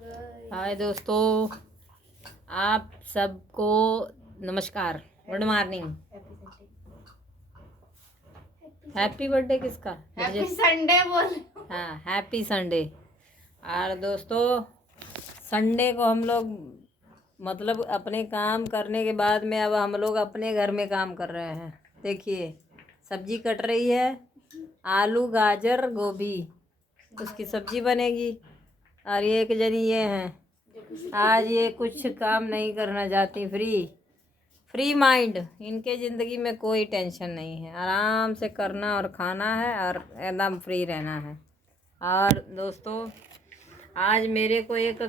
हाय दोस्तों, आप सबको नमस्कार, गुड मॉर्निंग। हैप्पी बर्थडे किसका? हैप्पी संडे बोल। हाँ, हैप्पी संडे। और दोस्तों, संडे को हम लोग मतलब अपने काम करने के बाद में अब हम लोग अपने घर में काम कर रहे हैं। देखिए, सब्जी कट रही है, आलू गाजर गोभी, उसकी सब्जी बनेगी। और ये एक जनी ये हैं, आज ये कुछ काम नहीं करना चाहती, फ्री माइंड। इनके ज़िंदगी में कोई टेंशन नहीं है, आराम से करना और खाना है और एकदम फ्री रहना है। और दोस्तों, आज मेरे को एक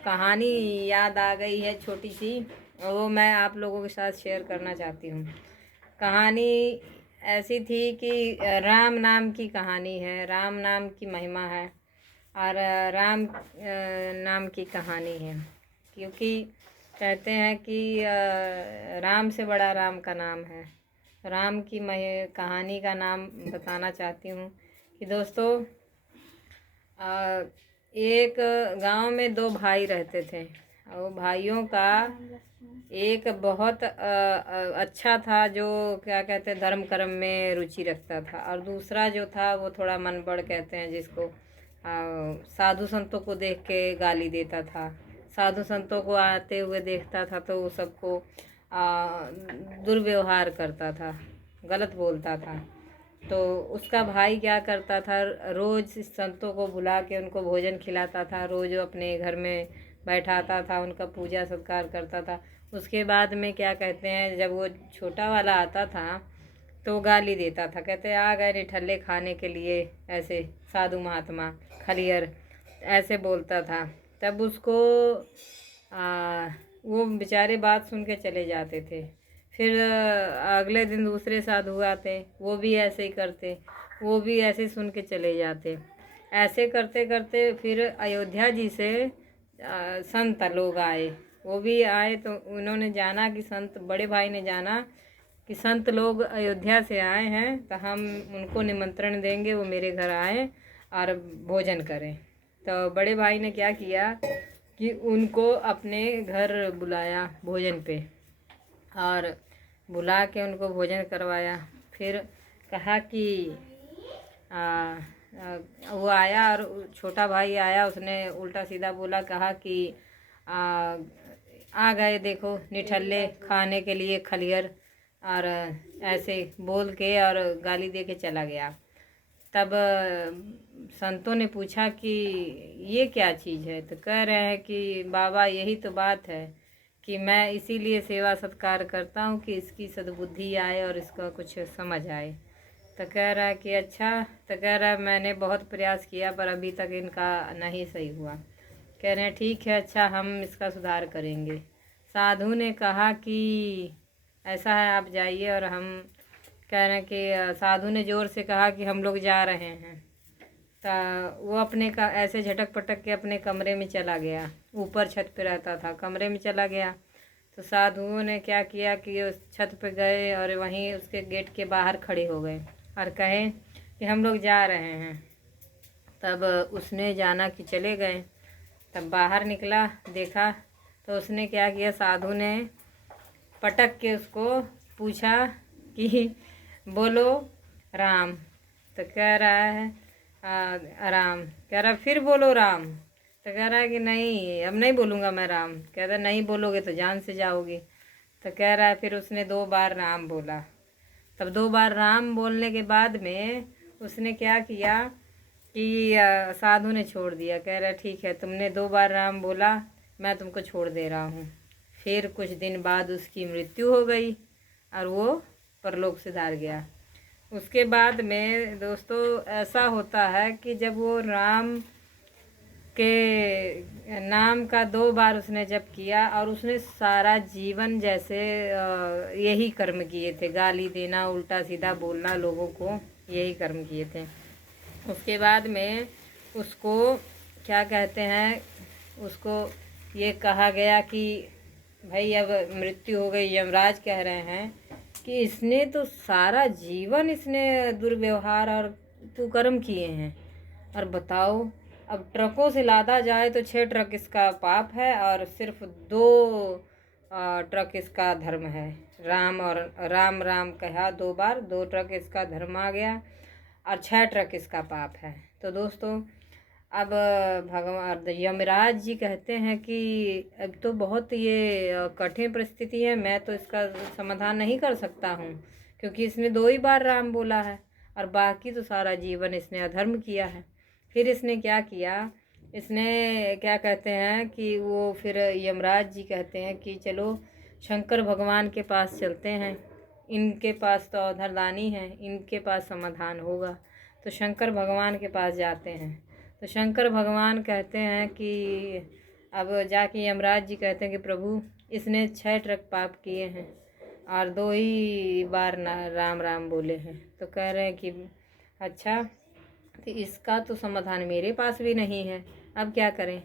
कहानी याद आ गई है छोटी सी, वो मैं आप लोगों के साथ शेयर करना चाहती हूँ। कहानी ऐसी थी कि राम नाम की कहानी है, राम नाम की महिमा है और राम नाम की कहानी है। क्योंकि कहते हैं कि राम से बड़ा राम का नाम है। राम की मैं कहानी का नाम बताना चाहती हूँ कि दोस्तों, एक गांव में दो भाई रहते थे। और भाइयों का एक बहुत अच्छा था, जो क्या कहते हैं धर्म कर्म में रुचि रखता था, और दूसरा जो था वो थोड़ा मनबड़ कहते हैं जिसको, साधु संतों को देख के गाली देता था। साधु संतों को आते हुए देखता था तो वो सबको दुर्व्यवहार करता था, गलत बोलता था। तो उसका भाई क्या करता था, रोज़ संतों को बुला के उनको भोजन खिलाता था, रोज़ अपने घर में बैठाता था, उनका पूजा सत्कार करता था। उसके बाद में क्या कहते हैं, जब वो छोटा वाला आता था तो गाली देता था, कहते आ गए निठल्ले खाने के लिए, ऐसे साधु महात्मा खलियर ऐसे बोलता था। तब उसको वो बेचारे बात सुन के चले जाते थे। फिर अगले दिन दूसरे साधु आते, वो भी ऐसे ही करते, वो भी ऐसे सुन के चले जाते। ऐसे करते करते फिर अयोध्या जी से संत लोग आए। वो भी आए तो उन्होंने जाना कि संत, बड़े भाई ने जाना कि संत लोग अयोध्या से आए हैं, तो हम उनको निमंत्रण देंगे, वो मेरे घर आए और भोजन करें। तो बड़े भाई ने क्या किया कि उनको अपने घर बुलाया भोजन पे, और बुला के उनको भोजन करवाया। फिर कहा कि वो आया और छोटा भाई आया, उसने उल्टा सीधा बोला, कहा कि आ गए देखो निठल्ले खाने के लिए खलियर, और ऐसे बोल के और गाली दे के चला गया। तब संतों ने पूछा कि ये क्या चीज़ है, तो कह रहे हैं कि बाबा यही तो बात है कि मैं इसीलिए सेवा सत्कार करता हूँ कि इसकी सद्बुद्धि आए और इसका कुछ समझ आए। तो कह रहा है कि अच्छा, तो कह रहा है मैंने बहुत प्रयास किया पर अभी तक इनका नहीं सही हुआ। कह रहे हैं ठीक है, अच्छा हम इसका सुधार करेंगे। साधु ने कहा कि ऐसा है, आप जाइए। और हम कह रहे हैं कि साधु ने ज़ोर से कहा कि हम लोग जा रहे हैं। तो वो अपने का ऐसे झटक पटक के अपने कमरे में चला गया, ऊपर छत पे रहता था, कमरे में चला गया। तो साधुओं ने क्या किया कि उस छत पे गए और वहीं उसके गेट के बाहर खड़े हो गए और कहे कि हम लोग जा रहे हैं। तब उसने जाना कि चले गए। तब बाहर निकला, देखा तो उसने क्या किया, साधु ने पटक के उसको पूछा कि बोलो राम। तो कह रहा है राम। कह रहा फिर बोलो राम। तो कह रहा है कि नहीं, अब नहीं बोलूँगा मैं राम। कह रहा नहीं बोलोगे तो जान से जाओगे। तो कह रहा है फिर उसने 2 बार राम बोला। तब 2 बार राम बोलने के बाद में उसने क्या किया कि साधु ने छोड़ दिया। कह रहा ठीक है, तुमने 2 बार राम बोला, मैं तुमको छोड़ दे रहा हूँ। फिर कुछ दिन बाद उसकी मृत्यु हो गई और वो परलोक सिधार गया। उसके बाद में दोस्तों ऐसा होता है कि जब वो राम के नाम का 2 बार उसने जप किया, और उसने सारा जीवन जैसे यही कर्म किए थे, गाली देना, उल्टा सीधा बोलना लोगों को, यही कर्म किए थे। उसके बाद में उसको क्या कहते हैं, उसको ये कहा गया कि भाई अब मृत्यु हो गई। यमराज कह रहे हैं कि इसने तो सारा जीवन इसने दुर्व्यवहार और कुकर्म किए हैं, और बताओ अब ट्रकों से लादा जाए तो 6 ट्रक इसका पाप है और सिर्फ 2 ट्रक इसका धर्म है। राम और राम राम कहा 2 बार, 2 ट्रक इसका धर्म आ गया और 6 ट्रक इसका पाप है। तो दोस्तों अब भगवान यमराज जी कहते हैं कि अब तो बहुत ये कठिन परिस्थिति है, मैं तो इसका समाधान नहीं कर सकता हूँ, क्योंकि इसने 2 ही बार राम बोला है और बाकी तो सारा जीवन इसने अधर्म किया है। फिर इसने क्या किया, इसने क्या कहते हैं कि वो फिर यमराज जी कहते हैं कि चलो शंकर भगवान के पास चलते हैं, इनके पास तो अवधरदानी है, इनके पास समाधान होगा। तो शंकर भगवान के पास जाते हैं। तो शंकर भगवान कहते हैं कि अब जाके यमराज जी कहते हैं कि प्रभु इसने 6 ट्रक पाप किए हैं और 2 ही बार राम राम बोले हैं। तो कह रहे हैं कि अच्छा, तो इसका तो समाधान मेरे पास भी नहीं है, अब क्या करें।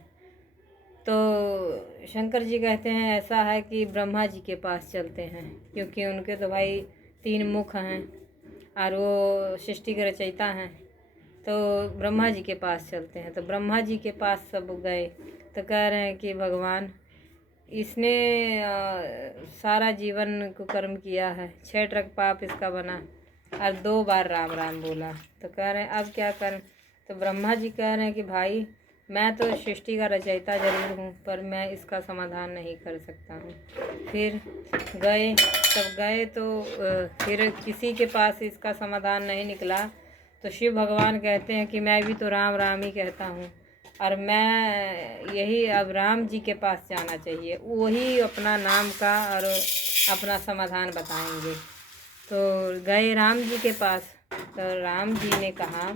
तो शंकर जी कहते हैं ऐसा है कि ब्रह्मा जी के पास चलते हैं, क्योंकि उनके तो भाई 3 मुख हैं और वो सृष्टि के रचयिता हैं। तो ब्रह्मा जी के पास चलते हैं। तो ब्रह्मा जी के पास सब गए तो कह रहे हैं कि भगवान इसने सारा जीवन को कर्म किया है, 6 ट्रक पाप इसका बना और 2 बार राम राम बोला। तो कह रहे हैं अब क्या करें। तो ब्रह्मा जी कह रहे हैं कि भाई मैं तो सृष्टि का रचयिता जरूर हूँ, पर मैं इसका समाधान नहीं कर सकता हूँ। फिर गए, तब गए तो फिर किसी के पास इसका समाधान नहीं निकला। तो शिव भगवान कहते हैं कि मैं भी तो राम राम ही कहता हूँ और मैं यही अब राम जी के पास जाना चाहिए, वही अपना नाम का और अपना समाधान बताएंगे। तो गए राम जी के पास। तो राम जी ने कहा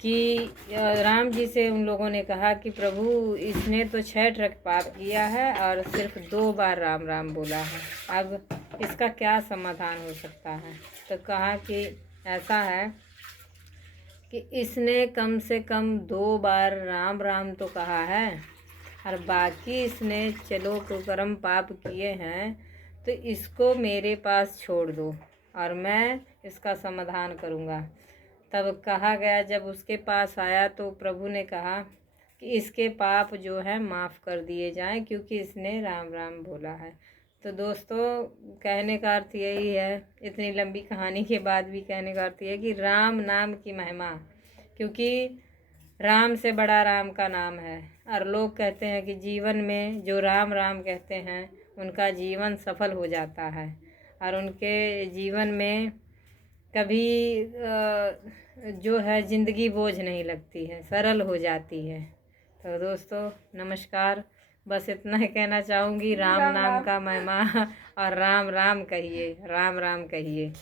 कि राम जी से उन लोगों ने कहा कि प्रभु इसने तो 6 ट्रक पाप किया है और सिर्फ 2 बार राम राम बोला है, अब इसका क्या समाधान हो सकता है। तो कहा कि ऐसा है कि इसने कम से कम 2 बार राम राम तो कहा है और बाकी इसने चलो कुकर्म पाप किए हैं, तो इसको मेरे पास छोड़ दो और मैं इसका समाधान करूँगा। तब कहा गया, जब उसके पास आया तो प्रभु ने कहा कि इसके पाप जो है माफ़ कर दिए जाएं, क्योंकि इसने राम राम बोला है। तो दोस्तों कहने का अर्थ यही है, इतनी लंबी कहानी के बाद भी कहने का अर्थ यह है कि राम नाम की महिमा, क्योंकि राम से बड़ा राम का नाम है। और लोग कहते हैं कि जीवन में जो राम राम कहते हैं उनका जीवन सफल हो जाता है और उनके जीवन में कभी जो है ज़िंदगी बोझ नहीं लगती है, सरल हो जाती है। तो दोस्तों नमस्कार, बस इतना ही कहना चाहूँगी। राम नाम का महिमा और राम राम कहिए, राम राम कहिए।